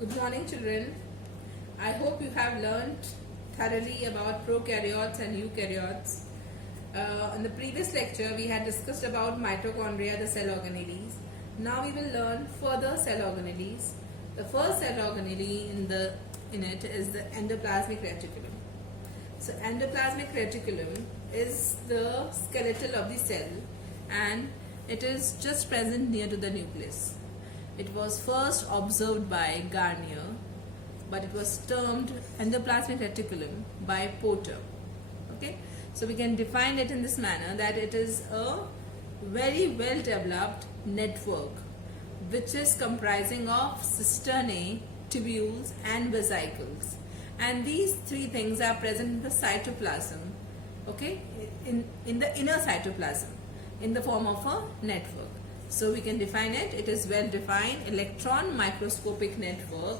Good morning, children. I hope you have learned thoroughly about prokaryotes and eukaryotes. In the previous lecture, we had discussed about mitochondria, the cell organelles. Now we will learn further cell organelles. The first cell organelle in it is the endoplasmic reticulum. So endoplasmic reticulum is the skeletal of the cell and it is just present near to the nucleus. It was first observed by Garnier, but it was termed endoplasmic reticulum by Porter. Okay, so we can define it in this manner that it is a very well developed network which is comprising of cisternae, tubules and vesicles, and these three things are present in the cytoplasm, okay, in the inner cytoplasm in the form of a network. So we can define it. It is well defined electron microscopic network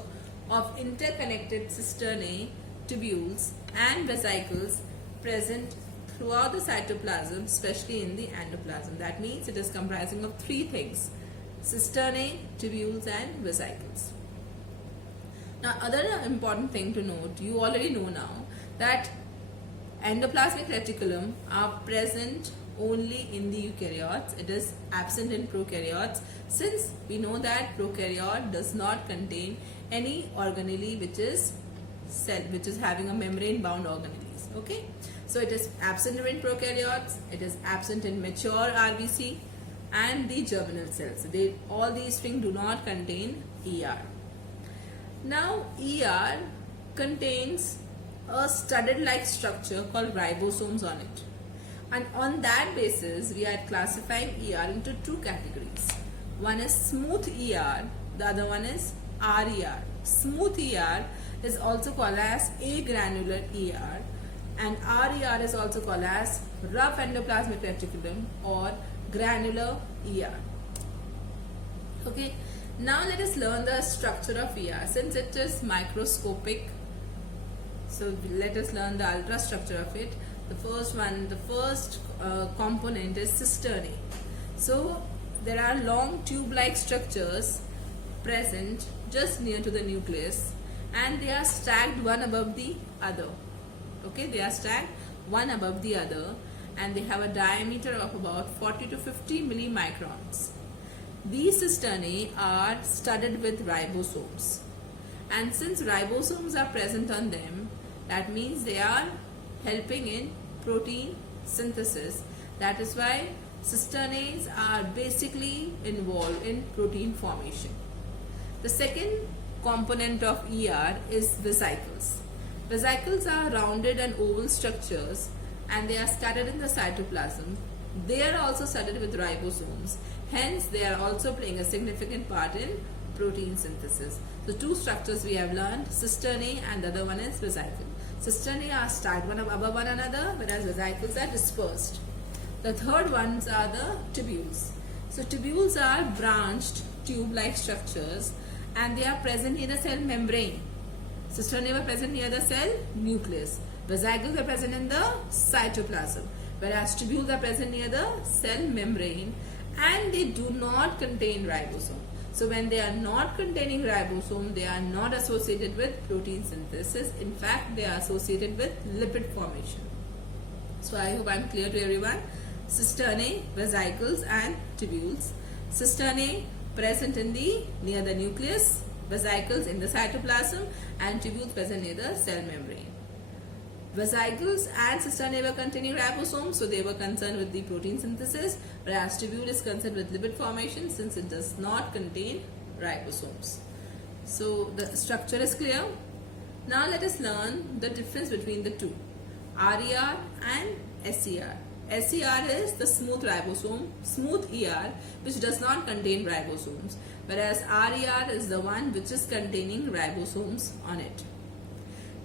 of interconnected cisternae, tubules and vesicles present throughout the cytoplasm, especially in the endoplasm. That means it is comprising of three things: cisternae, tubules and vesicles. Now, other important thing to note, you already know now that endoplasmic reticulum are present only in the eukaryotes. It is absent in prokaryotes, since we know that prokaryote does not contain any organelle which is having a membrane bound organelles. Okay, so it is absent in prokaryotes, it is absent in mature RBC and the germinal cells. All these things do not contain ER. Now ER contains a studded like structure called ribosomes on it, and on that basis we are classifying ER into two categories. One is smooth ER, the other one is RER. Smooth ER is also called as agranular ER, and RER is also called as rough endoplasmic reticulum or granular ER. Okay, now let us learn the structure of ER since it is microscopic. So let us learn the ultrastructure of it. The first component is cisternae. So there are long tube-like structures present just near to the nucleus, and they are stacked one above the other. Okay, they are stacked one above the other, and they have a diameter of about 40 to 50 millimicrons. These cisternae are studded with ribosomes, and since ribosomes are present on them, that means they are helping in protein synthesis. That is why cisternae are basically involved in protein formation. The second component of ER is vesicles. Vesicles are rounded and oval structures, and they are scattered in the cytoplasm. They are also studded with ribosomes. Hence, they are also playing a significant part in protein synthesis. So, two structures we have learned: cisternae and the other one is vesicle. Cisternae are stacked one above one another, whereas vesicles are dispersed. The third ones are the tubules. So tubules are branched tube-like structures, and they are present near the cell membrane. Cisternae were present near the cell nucleus. Vesicles are present in the cytoplasm, whereas tubules are present near the cell membrane, and they do not contain ribosome. So when they are not containing ribosome, they are not associated with protein synthesis. In fact, they are associated with lipid formation. So I hope I am clear to everyone. Cisternae, vesicles and tubules. Cisternae present near the nucleus, vesicles in the cytoplasm, and tubules present near the cell membrane. Vesicles and cisternae were containing ribosomes, so they were concerned with the protein synthesis, whereas tubule is concerned with lipid formation since it does not contain ribosomes. So the structure is clear. Now let us learn the difference between the two, RER and SER. SER is the smooth ER, which does not contain ribosomes, whereas RER is the one which is containing ribosomes on it.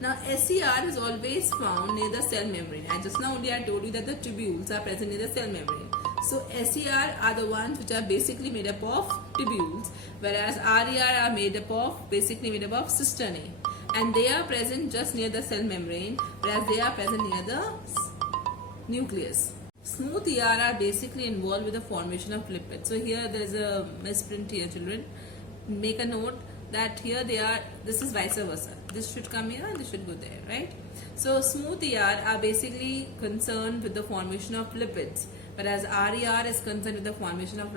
Now SER is always found near the cell membrane. I just now only I told you that the tubules are present near the cell membrane. So SER are the ones which are basically made up of tubules, whereas RER are basically made up of cisternae, and they are present just near the cell membrane, whereas they are present near the nucleus. Smooth ER are basically involved with the formation of lipids. So here there is a misprint here, children. Make a note that here they are, this is vice versa. This should come here and this should go there, right? So smooth ER are basically concerned with the formation of lipids, whereas RER is concerned with the formation of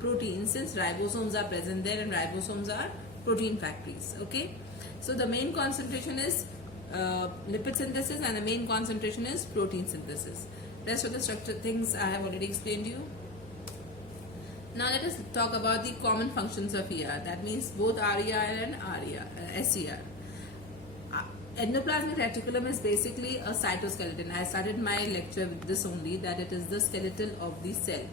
proteins, since ribosomes are present there and ribosomes are protein factories. Okay, so the main concentration is lipid synthesis and the main concentration is protein synthesis. Rest of the structure things I have already explained to you. Now let us talk about the common functions of ER. That means both RER and SER. Endoplasmic reticulum is basically a cytoskeleton. I started my lecture with this only, that it is the skeleton of the cell.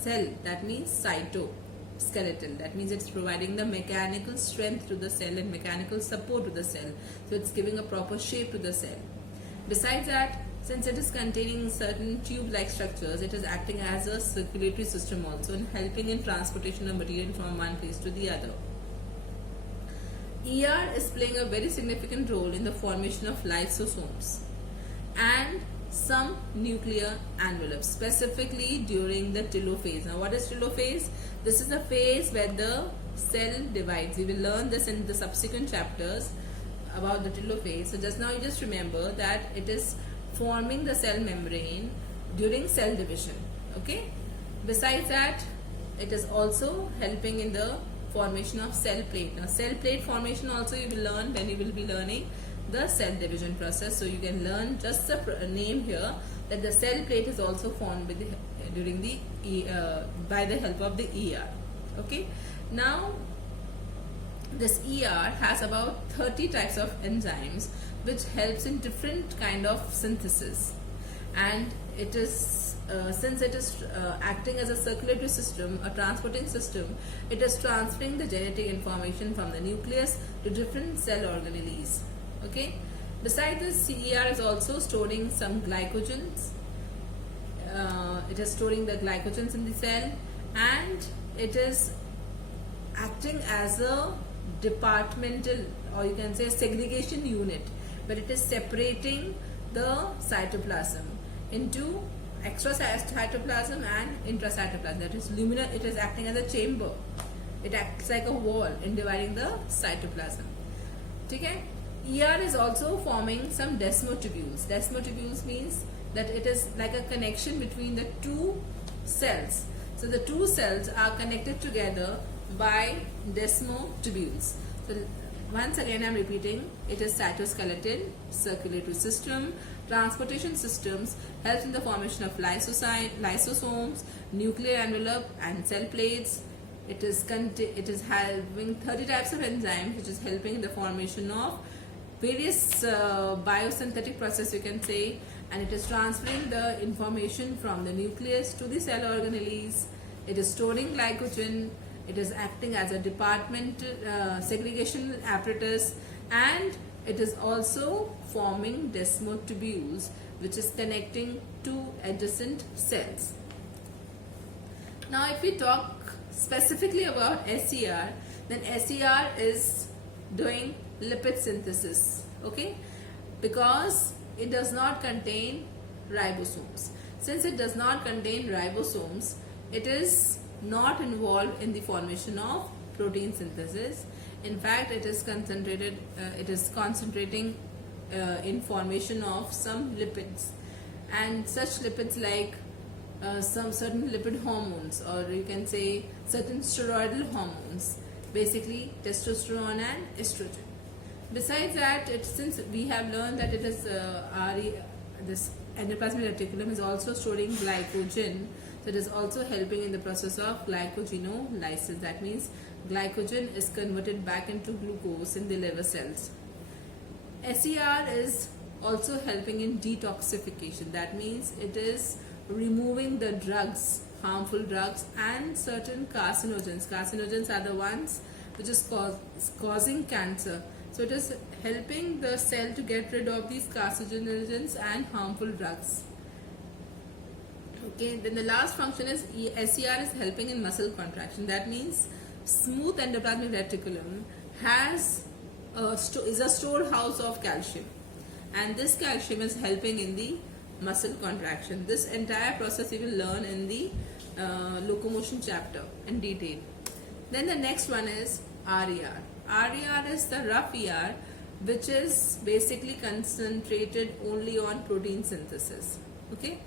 Cell, that means cytoskeleton. That means it's providing the mechanical strength to the cell and mechanical support to the cell. So it's giving a proper shape to the cell. Besides that, since it is containing certain tube-like structures, it is acting as a circulatory system also and helping in transportation of material from one place to the other. ER is playing a very significant role in the formation of lysosomes and some nuclear envelopes, specifically during the telophase. Now, what is telophase? This is the phase where the cell divides. We will learn this in the subsequent chapters about the telophase. So just now you just remember that it is forming the cell membrane during cell division. Okay. Besides that, it is also helping in the formation of cell plate. Now, cell plate formation also you will learn when you will be learning the cell division process. So you can learn just the name here, that the cell plate is also formed with by the help of the ER. Okay. Now, this ER has about 30 types of enzymes which helps in different kind of synthesis, and it is since it is acting as a circulatory system, a transporting system, it is transferring the genetic information from the nucleus to different cell organelles. Okay. Besides this, CER is also storing some glycogens. It is storing the glycogens in the cell, and it is acting as a departmental, or you can say segregation unit, but it is separating the cytoplasm into extracytoplasm and intracytoplasm. That is luminal. It is acting as a chamber. It acts like a wall in dividing the cytoplasm. Okay. ER is also forming some desmotubules. Desmotubules means that it is like a connection between the two cells. So the two cells are connected together by desmotubules. So once again I am repeating, it is cytoskeleton, circulatory system, transportation systems, helps in the formation of lysosomes, nuclear envelope and cell plates. It is having 30 types of enzymes which is helping in the formation of various biosynthetic process, you can say, and it is transferring the information from the nucleus to the cell organelles. It is storing glycogen. It is acting as a departmental segregation apparatus, and it is also forming desmotubules which is connecting two adjacent cells. Now if we talk specifically about SER, then SER is doing lipid synthesis, okay, because it does not contain ribosomes. Since it does not contain ribosomes, it is not involved in the formation of protein synthesis. In fact, it is concentrating in formation of some lipids, and such lipids like some certain lipid hormones, or you can say certain steroidal hormones, basically testosterone and estrogen. Besides that, since we have learned that it is this endoplasmic reticulum is also storing glycogen, so it is also helping in the process of glycogenolysis. That means glycogen is converted back into glucose in the liver cells. SER is also helping in detoxification. That means it is removing the drugs, harmful drugs, and certain carcinogens. Carcinogens are the ones which is causing cancer. So it is helping the cell to get rid of these carcinogens and harmful drugs. Okay, then the last function is SER is helping in muscle contraction. That means smooth endoplasmic reticulum is a storehouse of calcium, and this calcium is helping in the muscle contraction. This entire process you will learn in the locomotion chapter in detail. Then the next one is RER. RER is the rough ER, which is basically concentrated only on protein synthesis. Okay.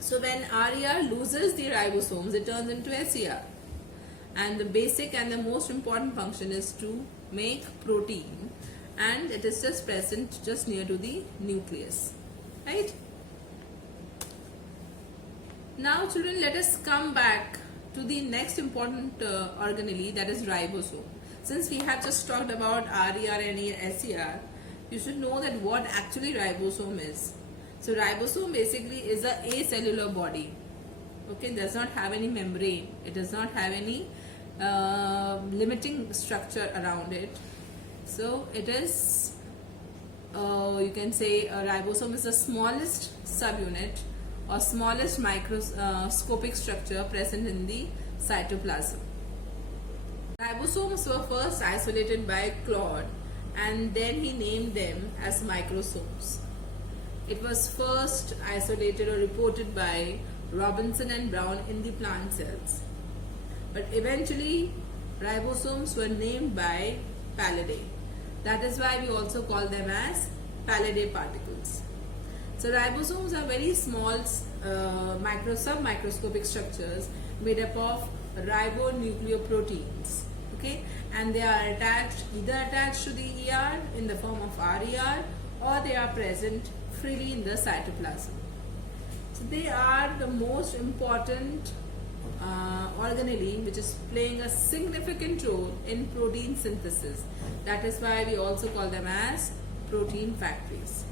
So when RER loses the ribosomes, it turns into SER. And the basic and the most important function is to make protein, and it is just present just near to the nucleus. Right? Now children, let us come back to the next important organelle, that is ribosome. Since we have just talked about RER and SER, you should know that what actually ribosome is. So ribosome basically is a acellular body. Okay, it does not have any membrane. It does not have any limiting structure around it. So it is, you can say a ribosome is the smallest subunit or smallest microscopic structure present in the cytoplasm. Ribosomes were first isolated by Claude, and then he named them as microsomes. It was first isolated or reported by Robinson and Brown in the plant cells. But eventually ribosomes were named by Palade. That is why we also call them as Palade particles. So ribosomes are very small submicroscopic structures made up of ribonucleoproteins. Okay, and they are either attached to the ER in the form of RER, or they are present freely in the cytoplasm. So they are the most important organelle which is playing a significant role in protein synthesis. That is why we also call them as protein factories.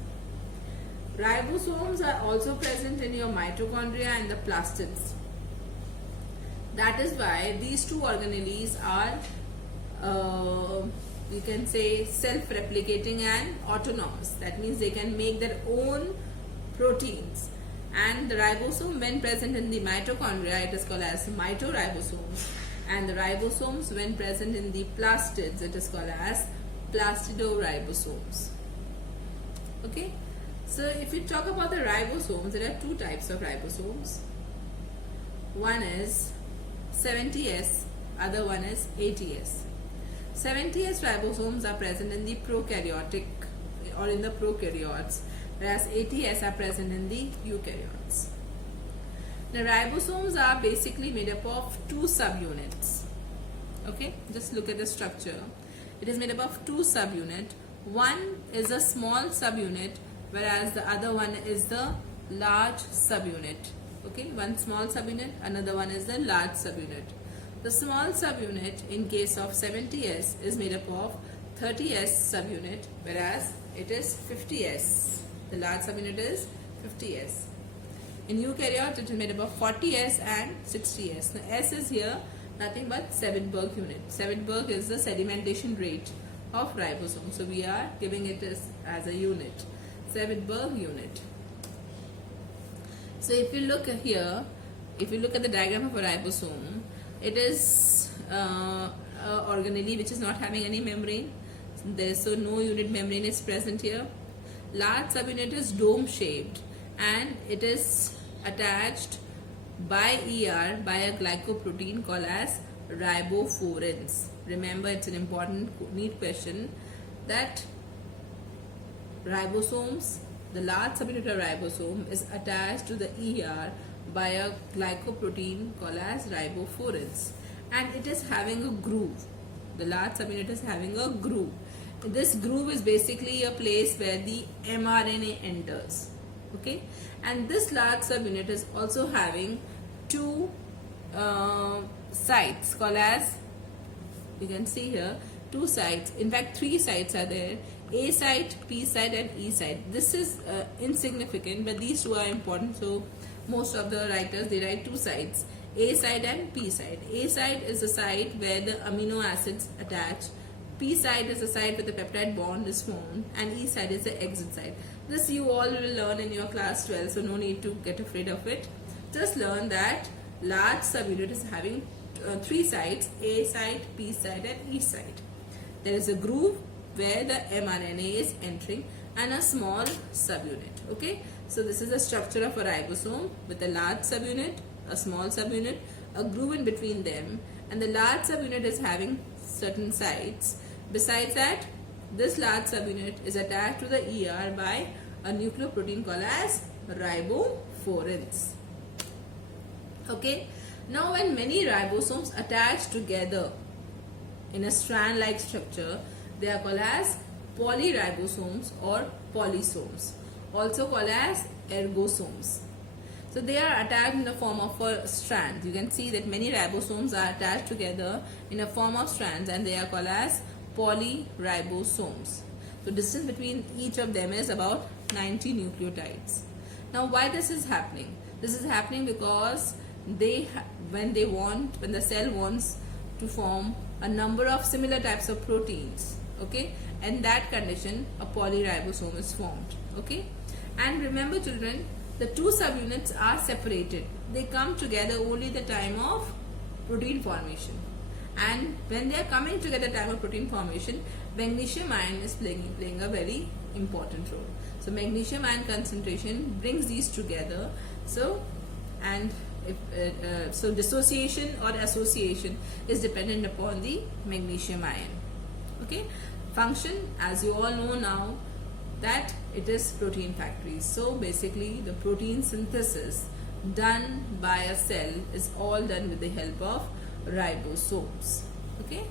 Ribosomes are also present in your mitochondria and the plastids. That is why these two organelles are, you can say, self-replicating and autonomous. That means they can make their own proteins. And the ribosome, when present in the mitochondria, it is called as mitoribosomes. And the ribosomes, when present in the plastids, it is called as plastidoribosomes. Okay. So if you talk about the ribosomes, there are two types of ribosomes. One is 70S, other one is 80S. 70S ribosomes are present in the prokaryotic or in the prokaryotes, whereas 80S are present in the eukaryotes. The ribosomes are basically made up of two subunits. Okay, just look at the structure. It is made up of two subunits. One is a small subunit, whereas the other one is the large subunit. Okay, one small subunit, another one is the large subunit. The small subunit in case of 70S is made up of 30S subunit, whereas it is 50S. The large subunit is 50S. In eukaryote, it is made up of 40S and 60S. Now S is here nothing but Sevenberg unit. Sevenberg is the sedimentation rate of ribosome. So we are giving it as a unit. Sevenberg unit. So if you look here, if you look at the diagram of a ribosome, it is an organelle which is not having any membrane. So no unit membrane is present here. Large subunit is dome shaped and it is attached by ER by a glycoprotein called as riboforins. Remember, it's an important neat question that ribosomes, the large subunit of ribosome is attached to the ER by a glycoprotein called as riboforins, and it is having a groove. The large subunit is having a groove. This groove is basically a place where the mRNA enters. Okay, and this large subunit is also having two sites called as, you can see here, two sites. In fact, three sites are there: A site, P site, and E site. This is insignificant, but these two are important. So most of the writers, they write two sites: A site and P site. A site is the site where the amino acids attach. P site is the site where the peptide bond is formed, and E site is the exit site. This you all will learn in your class 12, so no need to get afraid of it. Just learn that large subunit is having three sites: A site, P site, and E site. There is a groove where the mRNA is entering and a small subunit. Okay, so this is the structure of a ribosome with a large subunit, a small subunit, a groove in between them, and the large subunit is having certain sites. Besides that, this large subunit is attached to the ER by a nucleoprotein called as ribophorins. Okay. Now, when many ribosomes attach together in a strand-like structure, they are called as polyribosomes or polysomes, also called as ergosomes. So they are attached in the form of a strand. You can see that many ribosomes are attached together in a form of strands, and they are called as polyribosomes. So distance between each of them is about 90 nucleotides. Now, why this is happening? This is happening because when the cell wants to form a number of similar types of proteins, okay, in that condition a polyribosome is formed, okay. And remember children, the two subunits are separated. They come together only the time of protein formation, and when they are coming together time of protein formation, magnesium ion is playing a very important role. So magnesium ion concentration brings these together. So so dissociation or association is dependent upon the magnesium ion. Okay. Function, as you all know now, that it is protein factories. So basically the protein synthesis done by a cell is all done with the help of ribosomes. Okay.